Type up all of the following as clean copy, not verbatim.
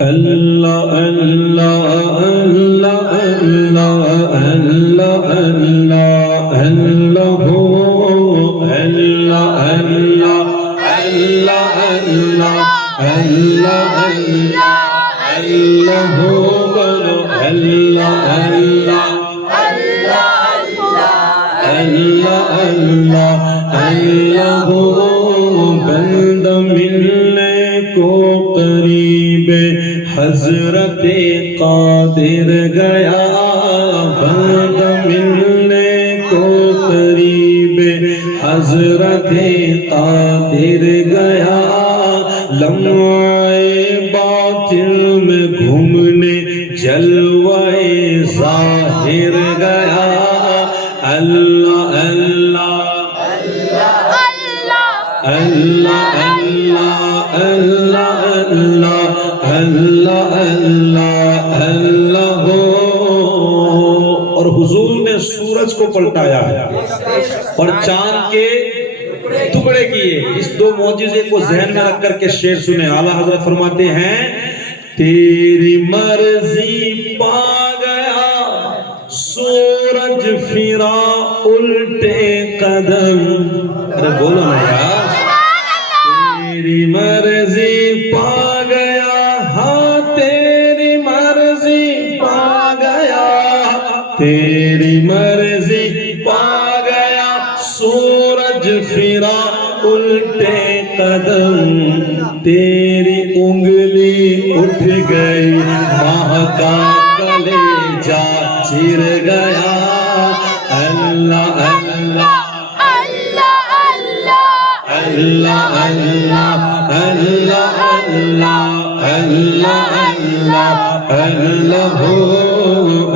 اللہ اللہ اللہ اللہ اللہ اللہ اللہ ہو اللہ اللہ اللہ اللہ اللہ اللہ اللہ ہو بولو اللہ اللہ اللہ اللہ اللہ ہو بندہ ملنے کو قریب حضرت قادر گیا بندہ ملنے کو قریب حضرت قادر گیا لمحہ باطن میں گھومنے جلوہ ظاہر گیا اللہ اللہ اللہ اللہ اللہ اللہ اللہ اللہ اللہ ہو۔ اور حضور نے سورج کو پلٹایا اور چاند کے ٹکڑے کیے۔ اس دو معجزے کو ذہن میں رکھ کر کے شعر سنے۔ اعلیٰ حضرت فرماتے ہیں تیری مرضی پا گیا سورج پھرا الٹے قدم۔ ارے بولو نا یار، تیری مرضی پا گیا ہاں تیری مرضی پا گیا تیری مرضی پا گیا سورج پھرا الٹے قدم تیری انگلی اٹھ گئی ماہ کا کلیجہ چر گیا اللہ اللہ اللہ اللہ اللہ اللہ اللہ اللہ اللہ ہو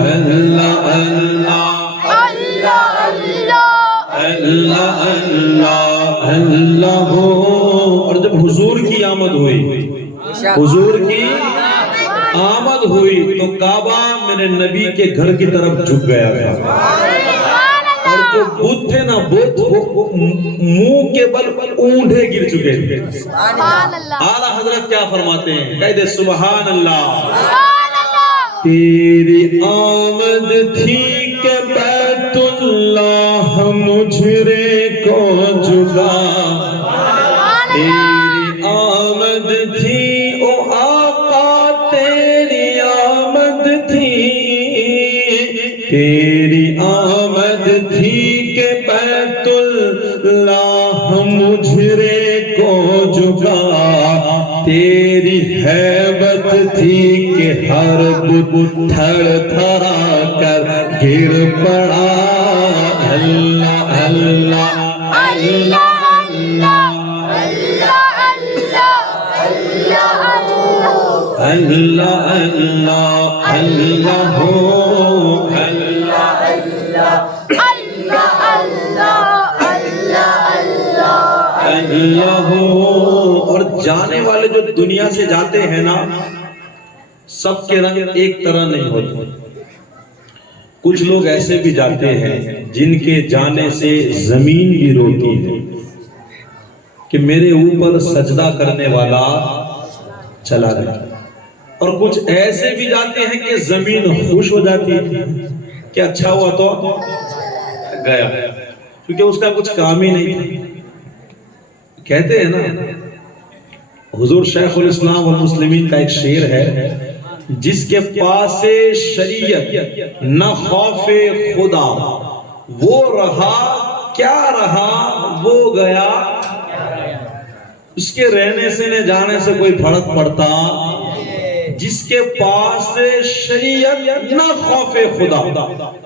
اللہ اللہ اللہ اللہ اللہ ہو۔ اور جب حضور کی آمد ہوئی حضور کی آمد ہوئی تو کعبہ میرے نبی کے گھر کی طرف جھک گیا تھا اور جو بت تھے نا بت منہ کے بل اونٹے گر چکے تھے۔ اعلیٰ حضرت کیا فرماتے ہیں؟ کہہ دے سبحان اللہ۔ تیری آمد تھی کہ بیت اللہ مجھرے کو جگا تیری آمد تھی او آقا تیری آمد تھی تیری آمد تھی کہ بیت اللہ مجھرے کو جگا تیری حیبت تھی کہ ہر بت تھر تھرا کر گر پڑا اللہ اللہ اللہ اللہ اللہ اللہ ہو اللہ اللہ ہو۔ اور جانے والے جو دنیا سے جاتے ہیں نا سب کے رنگ ایک طرح نہیں ہوتے۔ کچھ لوگ ایسے بھی جاتے ہیں جن کے جانے سے زمین بھی روتی ہے کہ میرے اوپر سجدہ کرنے والا چلا گیا، اور کچھ ایسے بھی جاتے ہیں کہ زمین خوش ہو جاتی ہے کہ اچھا ہوا تو گیا، کیونکہ اس کا کچھ کام ہی نہیں تھا۔ کہتے ہیں نا حضور شیخ الاسلام والمسلمین کا ایک شعر ہے جس کے پاس شریعت نہ خوف خدا وہ رہا کیا رہا وہ گیا، اس کے رہنے سے نہ جانے سے کوئی فرق پڑتا، جس کے پاس شریعت نہ خوف خدا،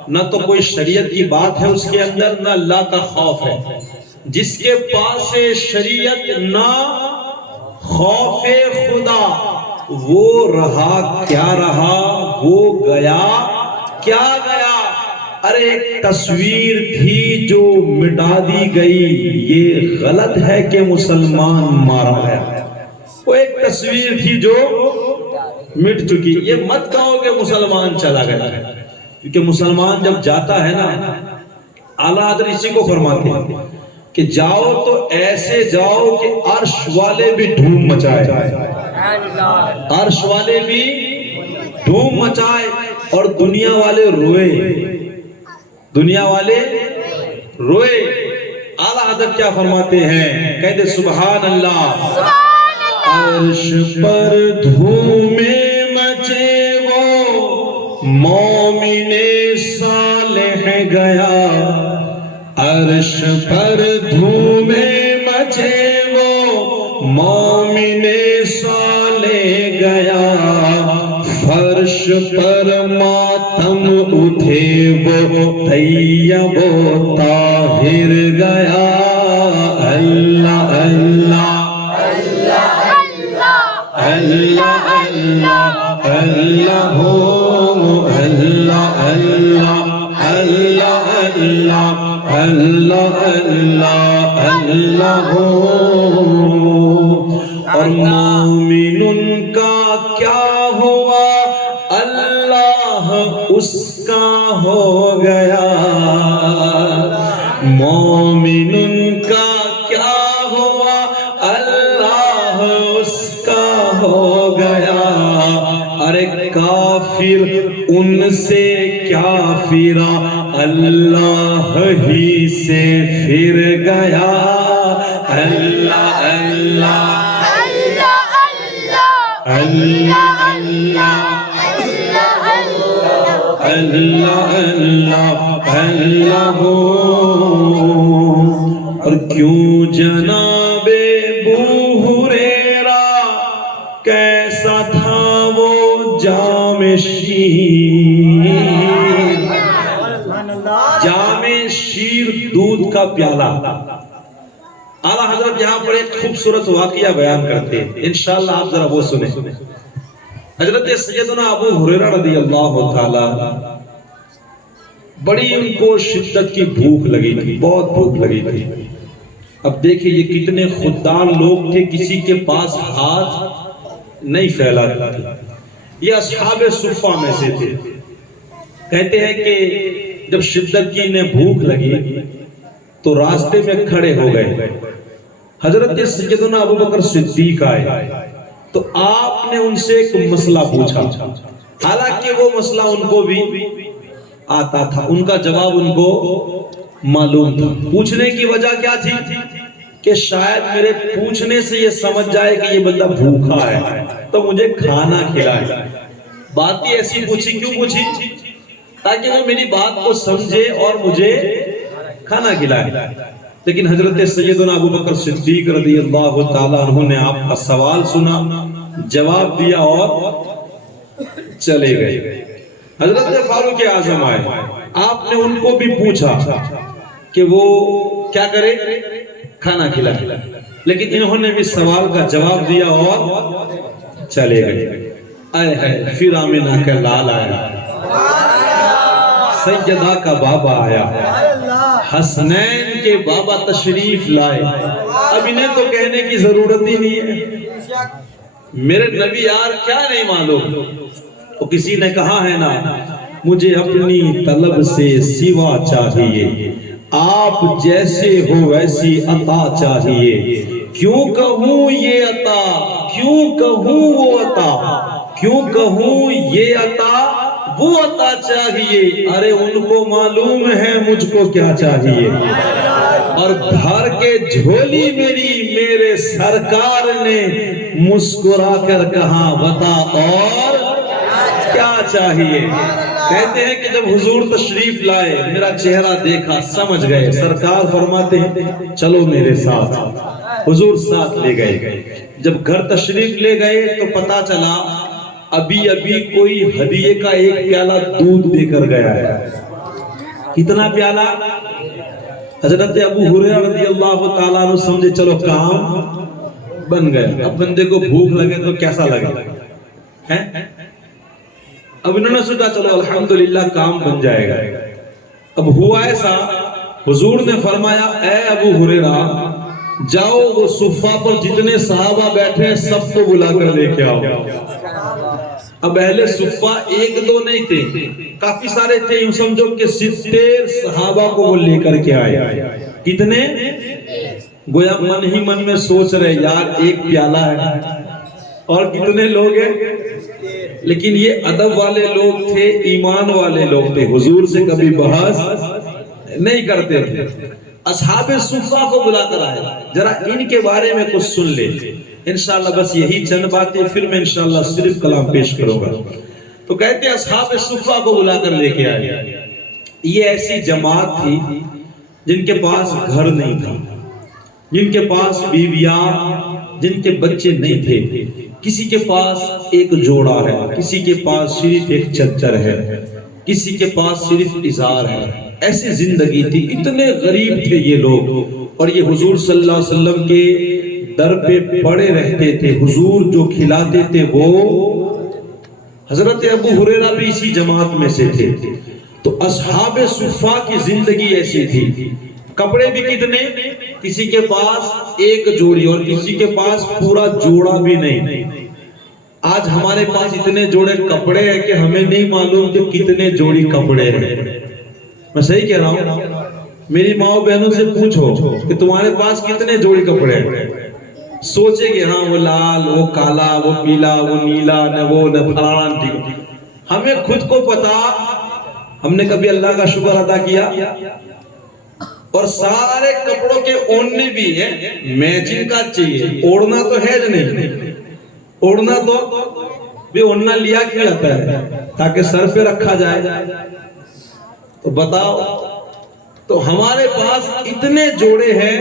نہ تو کوئی شریعت کی بات ہے اس کے اندر نہ اللہ کا خوف ہے، جس کے پاس شریعت نہ خوف خدا وہ رہا کیا رہا وہ گیا کیا گیا۔ ارے ایک تصویر تھی جو مٹا دی گئی، یہ غلط ہے کہ مسلمان مارا گیا۔ وہ ایک تصویر تھی جو مٹ چکی، یہ مت کہو کہ مسلمان چلا گیا، کیونکہ مسلمان جب جاتا ہے نا، اعلیٰ حضرت اسی کو فرماتے ہیں کہ جاؤ تو ایسے جاؤ کہ عرش والے بھی دھوم مچائے۔ عرش والے بھی دھوم مچائے اور دنیا والے روئے، دنیا والے روئے۔ اعلیٰ حضرت کیا فرماتے ہیں؟ کہتے سبحان اللہ۔ عرش پر دھومیں مچے وہ مومن صالح گیا، عرش پر دھومیں مچے وہ مومن صالح گیا، فرش پر ماتم اٹھے وہ طیب و طاہر گیا۔ اللہ اللہ اللہ اللہ اللہ ہو، اللہ اللہ اللہ اللہ اللہ اللہ اللہ ہو۔ اور مومن کا کیا ہوا، اللہ اس کا ہو گیا، مومن کا کیا ہوا، اللہ اس کا ہو گیا۔ ارے کافر ان سے کیا پھرا، اللہ ہی سے پھر گیا۔ اللہ اللہ اللہ اللہ اللہ اللہ ہو۔ اور کیوں جناب ابو ہریرہ کیسا تھا وہ جام شیر، جام شیر دودھ کا پیالہ۔ اعلیٰ حضرت یہاں پر ایک خوبصورت واقعہ بیان کرتے ہیں، انشاءاللہ آپ ذرا وہ سنیں۔ حضرت سیدنا ابو ہریرہ رضی اللہ تعالی، بڑی ان کو شدت کی بھوک لگی تھی، بہت بھوک لگی تھی۔ اب دیکھیں یہ کتنے خوددار لوگ تھے، کسی کے پاس ہاتھ نہیں پھیلاتے تھے۔ یہ اصحاب صفہ میں سے تھے۔ کہتے ہیں کہ جب شدت کی انہیں بھوک لگی تو راستے میں کھڑے ہو گئے۔ حضرت سیدنا ابو بکر صدیق آئے تو آپ نے ان سے ایک مسئلہ پوچھا، حالانکہ وہ مسئلہ ان کو بھی آتا تھا، ان کا جواب ان کو معلوم تھا۔ پوچھنے کی وجہ کیا تھی کہ شاید میرے پوچھنے سے یہ سمجھ جائے کہ یہ بندہ بھوکا ہے تو مجھے کھانا کھلائے۔ بات ہی ایسی پوچھی، کیوں پوچھی؟ تاکہ وہ میری بات کو سمجھے اور مجھے کھانا کھلائے۔ لیکن حضرت سیدنا ابو بکر صدیق رضی اللہ تعالیٰ عنہ نے آپ کا سوال سنا، جواب دیا اور چلے گئے۔ حضرت فاروق اعظم آئے، آپ نے ان کو بھی پوچھا کہ وہ کیا کرے، کھانا کھلائے، لیکن انہوں نے بھی سوال کا جواب دیا اور چلے گئے۔ اے ہے پھر آمنہ کا لال آیا، سیدہ کا بابا آیا، حسنین کے بابا تشریف لائے۔ اب انہیں تو کہنے کی ضرورت ہی نہیں ہے، میرے نبی یار کیا نہیں معلوم۔ تو کسی نے کہا ہے نا، مجھے اپنی طلب سے سوا چاہیے، آپ جیسے ہو ویسی عطا چاہیے، کیوں کہوں یہ عطا، کیوں کہوں وہ عطا، کیوں کہوں یہ عطا وہ عطا چاہیے، ارے ان کو معلوم ہے مجھ کو کیا چاہیے۔ اور بھر کے جھولی میری میرے سرکار نے مسکرا کر کہا بتا اور کیا چاہیے۔ کہتے ہیں کہ جب حضور تشریف لائے، میرا چہرہ دیکھا، سمجھ گئے۔ سرکار فرماتے ہیں چلو میرے ساتھ، حضور ساتھ لے گئے۔ جب گھر تشریف لے گئے تو پتا چلا ابھی ابھی کوئی ہدیے کا ایک پیالہ دودھ دے کر گیا ہے۔ کتنا پیالہ؟ حضرت ابو ہریرہ رضی اللہ تعالیٰ عنہ سمجھے چلو کام بن گئے۔ اب بندے کو بھوک لگے تو کیسا لگے؟ اب انہوں نے سوچا چلو الحمدللہ کام بن جائے گا۔ اب ہوا ایسا، حضور نے فرمایا اے ابو ہریرہ جاؤ وہ صفہ پر جتنے صحابہ بیٹھے ہیں سب کو بلا کر لے کے آؤ۔ اب اہل صفہ ایک دو نہیں تھے، کافی سارے تھے، یوں سمجھو کہ 70 صحابہ کو وہ لے کر کے آئے۔ کتنے؟ گویا من ہی من میں سوچ رہے یار ایک پیالہ ہے، اور کتنے لوگ ہیں؟ لیکن یہ ادب والے لوگ تھے، ایمان والے لوگ تھے، حضور سے کبھی بحث نہیں کرتے تھے۔ اصحاب صفہ کو بلا کر آئے، ذرا ان کے بارے میں کچھ سن لے انشاءاللہ، بس یہی چند باتیں، پھر میں انشاءاللہ صرف کلام پیش کروں گا۔ تو کہتے ہیں اصحاب صفہ کو بلا کر لے کے آئے۔ یہ ایسی جماعت تھی جن کے پاس گھر نہیں تھا، جن کے پاس بیویاں، جن کے بچے نہیں تھے، کسی کے پاس ایک جوڑا ہے، کسی کے پاس صرف ایک چادر ہے، کسی کے پاس صرف ازار ہے۔ ایسی زندگی تھی، اتنے غریب تھے یہ لوگ، اور یہ حضور صلی اللہ علیہ وسلم کے در پہ پڑے رہتے تھے۔ حضور جو کھلاتے تھے وہ، حضرت ابو ہریرہ بھی اسی جماعت میں سے تھے۔ تو اصحاب صفہ کی زندگی ایسی تھی، کپڑے بھی کتنے، کسی کے پاس ایک جوڑی اور کسی کے پاس پورا جوڑا بھی نہیں۔ آج ہمارے پاس اتنے جوڑے کپڑے ہیں کہ ہمیں نہیں معلوم کہ کتنے جوڑی کپڑے ہیں۔ میں صحیح کہہ رہا ہوں؟ میری ماں بہنوں سے پوچھو کہ تمہارے پاس کتنے جوڑی کپڑے ہیں، سوچے گے ہاں وہ لال، وہ کالا، وہ پیلا، وہ نیلا، نہ وہ نہ فلانا۔ ہمیں خود کو پتا، ہم نے کبھی اللہ کا شکر ادا کیا؟ اور سارے کپڑوں کے اوڑھنے بھی ہیں، میچنگ کا چاہیے، اوڑھنا تو ہے جو نہیں، اوڑھنا تو بھی اوڑھنا لیا کیوں جاتا ہے؟ تاکہ سر پہ رکھا جائے۔ تو بتاؤ، تو ہمارے پاس اتنے جوڑے ہیں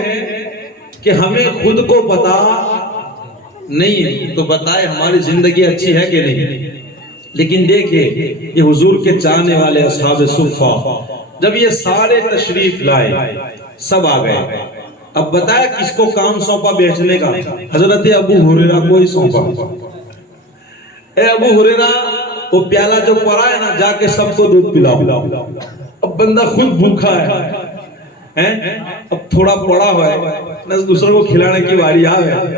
کہ ہمیں خود کو پتا نہیں ہے۔ تو بتائے ہماری زندگی اچھی ہے کہ نہیں؟ لیکن دیکھیں یہ حضور کے چاہنے والے اصحاب صفہ، جب یہ سارے تشریف لائے، سب آ گئے، اب بتائے کس کو کام سونپا بیچنے کا؟ حضرت ابو ہریرہ کو ہی سونپا۔ اے ابو ہریرہ، وہ پیالہ جو پڑا ہے نا، جا کے سب کو دودھ پلاؤ۔ اب بندہ خود بھوکا ہے، اب تھوڑا پڑا ہوا ہے، دوسروں کو کھلانے کی باری آ گئی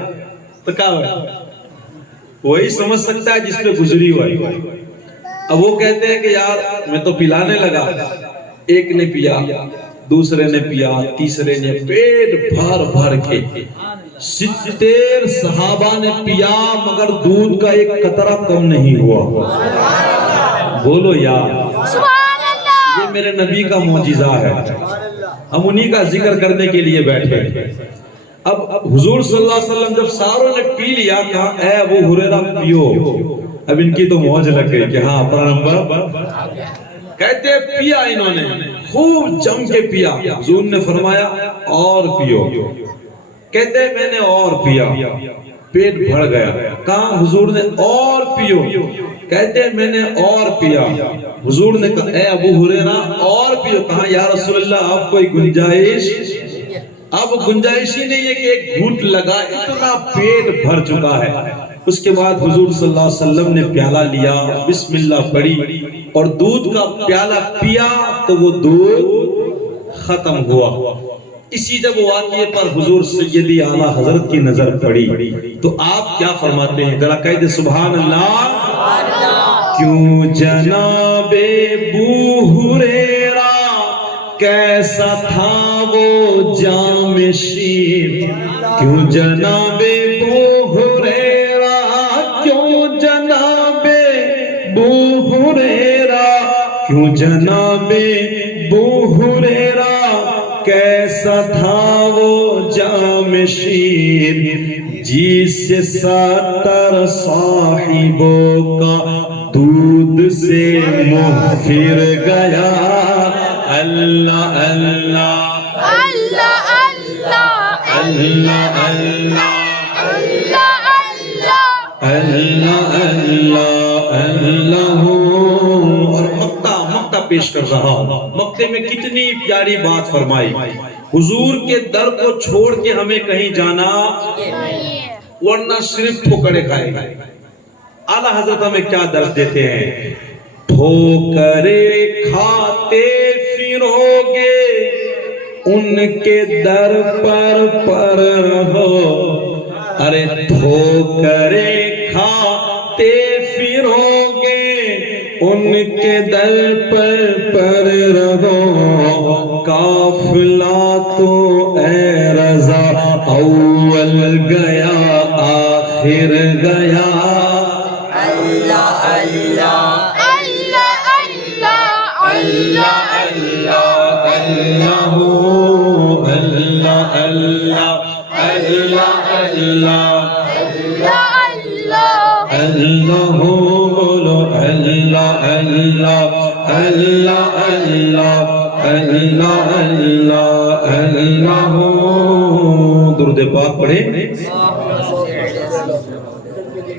تو کیا ہوا؟ وہی سمجھ سکتا ہے جس پہ گزری ہوا ہے۔ اب وہ کہتے ہیں کہ یار میں تو پلانے لگا، ایک نے پیا، دوسرے نے پیا، تیسرے نے، پیٹ بھر بھر کے 70 صحابہ نے پیا، مگر دودھ کا ایک قطرہ کم نہیں ہوا۔ بولو یار، یہ میرے نبی کا معجزہ ہے، ہم انہی کا ذکر کرنے کے لیے بیٹھے۔ اب حضور صلی اللہ علیہ وسلم جب ساروں نے پی لیا، کہا اے ابو ہریرہ پیو۔ اب ان کی تو موج لگ گئی کہ ہاں اپنا نمبر۔ کہتے پیا انہوں نے، خوب جم کے پیا۔ حضور نے فرمایا اور پیو۔ کہتے میں نے اور پیا، پیٹ بھر گیا۔ کہا حضور نے اور پیو۔ کہتے میں نے اور پیا۔ حضور نے کہا اے ابو ہریرہ اور پیو۔ کہا یا رسول اللہ اب کوئی گنجائش؟ اب گنجائش ہی نہیں ہے کہ ایک گھونٹ لگا، اتنا پیٹ بھر چکا ہے۔ اس کے بعد حضور صلی اللہ علیہ وسلم نے پیالہ لیا، بسم اللہ پڑھی اور دودھ کا پیالہ پیا تو وہ دودھ ختم ہوا۔ اسی جب واقعے پر حضور سیدی اعلیٰ حضرت کی نظر پڑی تو آپ کیا فرماتے ہیں؟ ذرا کہہ دے سبحان اللہ۔ کیوں جناب ابو ہریرہ کیسا تھا وہ جام شیر، کیوں جناب ابو ہریرہ، کیوں جناب ابو ہریرہ، کیوں جناب ابو ہریرہ کیسا تھا وہ جام شیر، جس سے 70 صاحبوں کا دودھ سے منہ پھر گیا۔ اللہ اللہ اللہ اللہ اللہ اللہ اللہ اللہ۔ اور مقطع پیش کر رہا ہوں، مقطع میں کتنی پیاری بات فرمائی۔ حضور کے در کو چھوڑ کے ہمیں کہیں جانا ورنہ صرف ٹھوکریں کھائے گا۔ اعلیٰ حضرت ہمیں کیا درس دیتے ہیں؟ ٹھوکریں کھاتے پھرو گے ان کے در پر رہو، ارے ٹھوکریں کھاتے پھرو گے ان کے در پر رہو، قافلہ تو اے رضا اول گیا آخر گیا۔ اللہ اللہ اللہ اللہ بولو اللہ اللہ اللہ اللہ اللہ اللہ اللہ درود پاک پڑھیں.